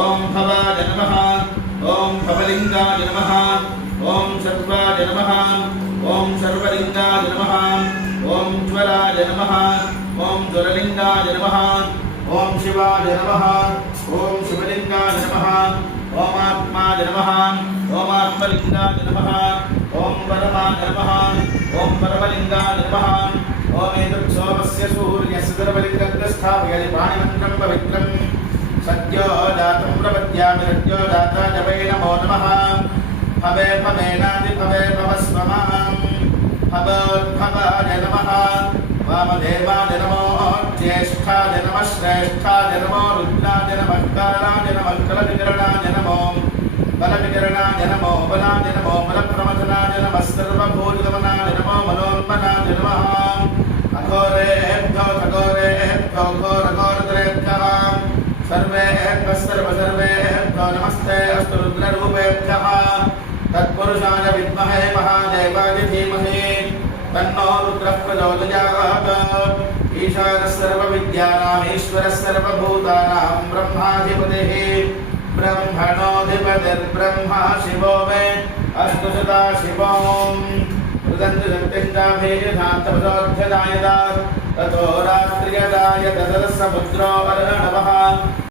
ఓం భవాయ నమ ఓం భవలింగాయ నమ ఓం సర్వాయ నమ ఓం సర్వలింగాయ నమ ఓం జ్వరాయ నమ ఓం జ్వరలింగాయ నమ ఓం శివాయ నమ ఓం శివలింగాయ నమ ఓం ఆత్మాయ నమ ఓం ఆత్మలింగాయ నమ ఓం పరమాయ నమ ఓం పరమలింగాయ నమ ఓం ఏదక్షోభస్య సూర్యస్య ద్రవలింగం స్థాపయలి పాణిమంత్రం పవిత్రం पाणिमन्त्रं पवित्रम् सद्यो जातं प्रपद्यामि सद्यो जाताय वै नमो नमः भवे भवेनादिभवे भवस्वमाम् भवोद्भवाय नमः वामदेवाय नमो ज्येष्ठाय नमः श्रेष्ठाय नमो रुद्राय नमः कालाय नमः कलविकरणाय नमो बलविकरणाय नमो बलाय नमो बलप्रमथनाय नमः सर्वभूतगमनाय नमो मनोन्मनाय नमः अघोरेभ्यो खगोरेभ्यो घोरघोरतरेभ्यः नमस्ते अस्तु रुद्ररूपेभ्यः तत्पुरुषाय विद्महे महादेवाय धीमहि तन्नो रुद्रः प्रचोदयात्। ईशानः सर्वविद्यानाम् ईश्वरः सर्वभूतानां ब्रह्माधिपतिः। ब्रह्मणोऽधिपतिर्ब्रह्मा शिवो मे। अस्तु सदा शिवोम्। मृदन्तशक्तिञ्चाभेदान्तपदोऽध्यदायत ततो रात्रियदाय तदसमुद्रो वर्णवः